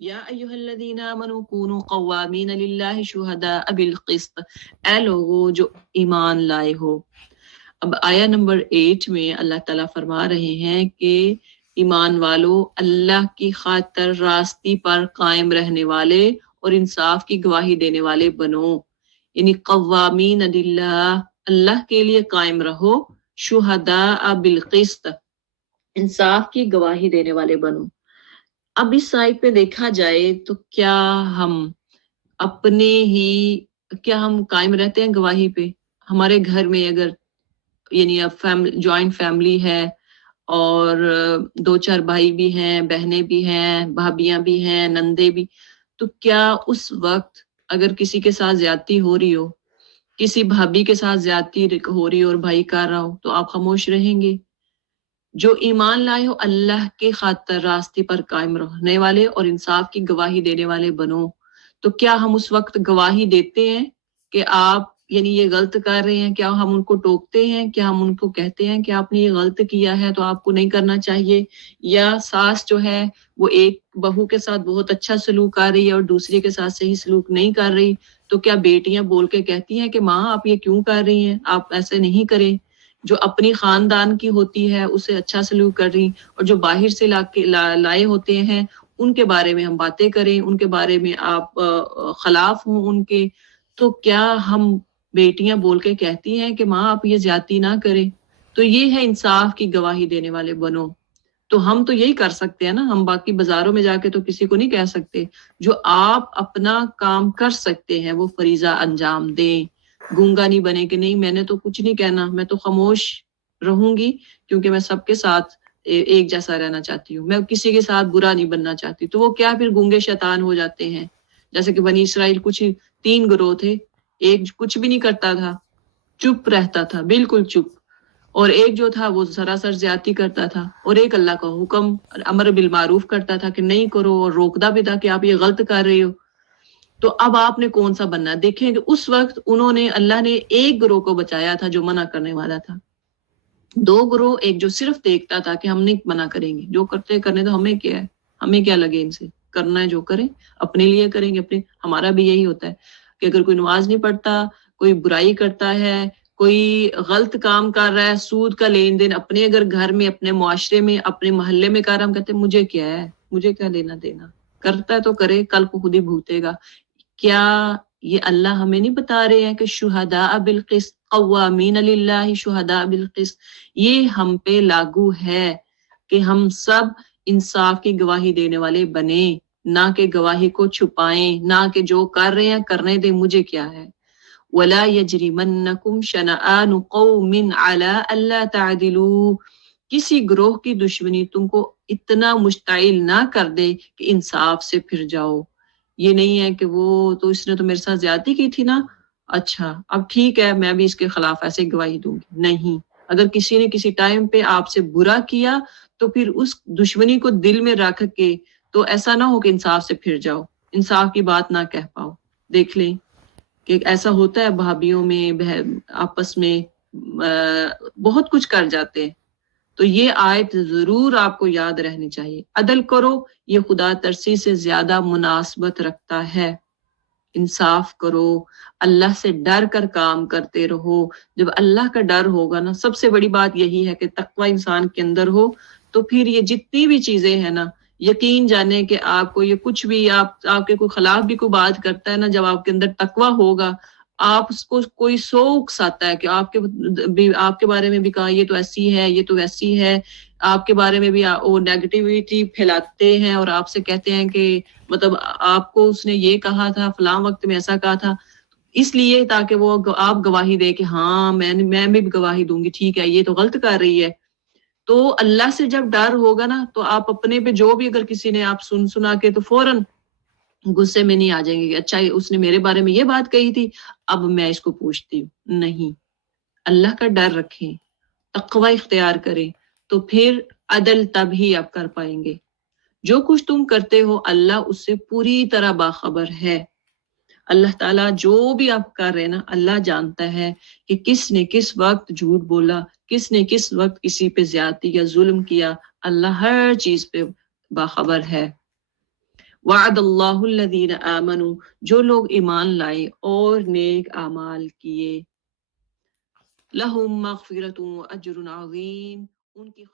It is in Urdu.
یا ایھا الذین آمنوا کونوا قوامین للہ شہداء بالقسط، اے لوگو جو ایمان لائے ہو۔ اب آیا نمبر 8 میں اللہ تعالیٰ فرما رہے ہیں کہ ایمان والو اللہ کی خاطر راستی پر قائم رہنے والے اور انصاف کی گواہی دینے والے بنو، یعنی قوامین للہ، اللہ کے لیے قائم رہو، شہداء بالقسط، انصاف کی گواہی دینے والے بنو۔ اب اس سائٹ پہ دیکھا جائے تو کیا ہم قائم رہتے ہیں گواہی پہ؟ ہمارے گھر میں اگر یعنی اب جوائنٹ فیملی ہے اور 2-4 بھائی بھی ہیں، بہنیں بھی ہیں، بھابیاں بھی ہیں، نندے بھی، تو کیا اس وقت اگر کسی کے ساتھ زیادتی ہو رہی ہو، کسی بھابی کے ساتھ زیادتی ہو رہی ہو اور بھائی کر رہا ہو، تو آپ خاموش رہیں گے؟ جو ایمان لائے ہو اللہ کے خاطر راستے پر قائم رہنے والے اور انصاف کی گواہی دینے والے بنو، تو کیا ہم اس وقت گواہی دیتے ہیں کہ آپ یعنی یہ غلط کر رہے ہیں؟ کیا ہم ان کو ٹوکتے ہیں؟ کیا ہم ان کو کہتے ہیں کہ آپ نے یہ غلط کیا ہے تو آپ کو نہیں کرنا چاہیے؟ یا ساس جو ہے وہ ایک بہو کے ساتھ بہت اچھا سلوک کر رہی ہے اور دوسری کے ساتھ صحیح سلوک نہیں کر رہی، تو کیا بیٹیاں بول کے کہتی ہیں کہ ماں آپ یہ کیوں کر رہی ہیں، آپ ایسے نہیں کریں؟ جو اپنی خاندان کی ہوتی ہے اسے اچھا سلوک کر رہی، اور جو باہر سے لائے ہوتے ہیں ان کے بارے میں ہم باتیں کریں، ان کے بارے میں آپ خلاف ہوں ان کے، تو کیا ہم بیٹیاں بول کے کہتی ہیں کہ ماں آپ یہ زیادتی نہ کریں؟ تو یہ ہے انصاف کی گواہی دینے والے بنو۔ تو ہم تو یہی کر سکتے ہیں نا، ہم باقی بازاروں میں جا کے تو کسی کو نہیں کہہ سکتے۔ جو آپ اپنا کام کر سکتے ہیں وہ فریضہ انجام دیں، گونگا نہیں بنے کہ نہیں میں نے تو کچھ نہیں کہنا، میں تو خاموش رہوں گی کیونکہ میں سب کے ساتھ ایک جیسا رہنا چاہتی ہوں، میں کسی کے ساتھ برا نہیں بننا چاہتی، تو وہ کیا پھر گونگے شیطان ہو جاتے ہیں؟ جیسے کہ بنی اسرائیل کچھ 3 گروہ تھے، ایک کچھ بھی نہیں کرتا تھا، چپ رہتا تھا، بالکل چپ، اور ایک جو تھا وہ سراسر زیادتی کرتا تھا، اور ایک اللہ کا حکم امر بالمعروف کرتا تھا کہ نہیں کرو، اور روکتا بھی تھا کہ آپ یہ غلط کر رہے ہو۔ تو اب آپ نے کون سا بننا؟ دیکھیں کہ اس وقت انہوں نے اللہ نے ایک گروہ کو بچایا تھا جو منع کرنے والا تھا، 2 گروہ، ایک جو صرف دیکھتا تھا کہ ہم نہیں منع کریں گے، جو کرتے کرنے تو ہمیں کیا ہے، ہمیں کیا لگے ان سے، کرنا ہے جو کریں اپنے لیے کریں گے، ہمارا بھی یہی ہوتا ہے کہ اگر کوئی نماز نہیں پڑھتا، کوئی برائی کرتا ہے، کوئی غلط کام کر رہا ہے، سود کا لین دین اپنے اگر گھر میں، اپنے معاشرے میں، اپنے محلے میں کر رہا، ہم کہتے ہیں مجھے کیا ہے، مجھے کیا لینا دینا، کرتا ہے تو کرے، کل کو خود ہی بھگتے گا۔ کیا یہ اللہ ہمیں نہیں بتا رہے ہیں کہ شہداء بالقسط قوامین للہ شہداء بالقسط؟ یہ ہم پہ لاگو ہے کہ ہم سب انصاف کی گواہی دینے والے بنے، نہ کہ گواہی کو چھپائیں، نہ کہ جو کر رہے ہیں کرنے دیں، مجھے کیا ہے۔ وَلَا يَجْرِمَنَّكُمْ شَنَآنُ قَوْمٍ عَلَىٰ أَلَّا تَعْدِلُوا، کسی گروہ کی دشمنی تم کو اتنا مشتعل نہ کر دے کہ انصاف سے پھر جاؤ۔ یہ نہیں ہے کہ وہ تو اس نے تو میرے ساتھ زیادتی کی تھی نا، اچھا اب ٹھیک ہے میں بھی اس کے خلاف ایسے گواہی دوں گی، نہیں۔ اگر کسی نے کسی ٹائم پہ آپ سے برا کیا تو پھر اس دشمنی کو دل میں رکھ کے تو ایسا نہ ہو کہ انصاف سے پھر جاؤ، انصاف کی بات نہ کہہ پاؤ۔ دیکھ لیں کہ ایسا ہوتا ہے بھابیوں میں، آپس میں بہت کچھ کر جاتے ہیں۔ تو یہ آیت ضرور آپ کو یاد رہنی چاہیے، عدل کرو یہ خدا ترسی سے زیادہ مناسبت رکھتا ہے، انصاف کرو، اللہ سے ڈر کر کام کرتے رہو۔ جب اللہ کا ڈر ہوگا نا، سب سے بڑی بات یہی ہے کہ تقوی انسان کے اندر ہو، تو پھر یہ جتنی بھی چیزیں ہیں نا، یقین جانے کہ آپ کو یہ کچھ بھی آپ کے کوئی خلاف بھی کوئی بات کرتا ہے نا، جب آپ کے اندر تقوی ہوگا، آپ اس کو کوئی سو اکساتا ہے کہ آپ کے بارے میں بھی کہا یہ تو ایسی ہے، یہ تو ویسی ہے، آپ کے بارے میں بھی وہ نیگیٹیوٹی پھیلاتے ہیں اور آپ سے کہتے ہیں کہ مطلب آپ کو اس نے یہ کہا تھا، فلاں وقت میں ایسا کہا تھا، اس لیے تاکہ وہ آپ گواہی دے کہ ہاں میں بھی گواہی دوں گی، ٹھیک ہے یہ تو غلط کر رہی ہے۔ تو اللہ سے جب ڈر ہوگا نا، تو آپ اپنے پہ جو بھی اگر کسی نے آپ سنا کے تو فوراً غصے میں نہیں آ جائیں گے کہ اچھا اس نے میرے بارے میں یہ بات کہی تھی اب میں اس کو پوچھتی ہوں، نہیں۔ اللہ کا ڈر رکھیں، تقوی اختیار کریں، تو پھر عدل تب ہی آپ کر پائیں گے۔ جو کچھ تم کرتے ہو اللہ اس سے پوری طرح باخبر ہے۔ اللہ تعالیٰ جو بھی آپ کر رہے ہیں نا، اللہ جانتا ہے کہ کس نے کس وقت جھوٹ بولا، کس نے کس وقت کسی پہ زیادتی یا ظلم کیا، اللہ ہر چیز پہ باخبر ہے۔ وعد اللہ الذین آمنوا، جو لوگ ایمان لائے اور نیک اعمال کیے، لہم مغفرۃ و اجر عظیم، ان کی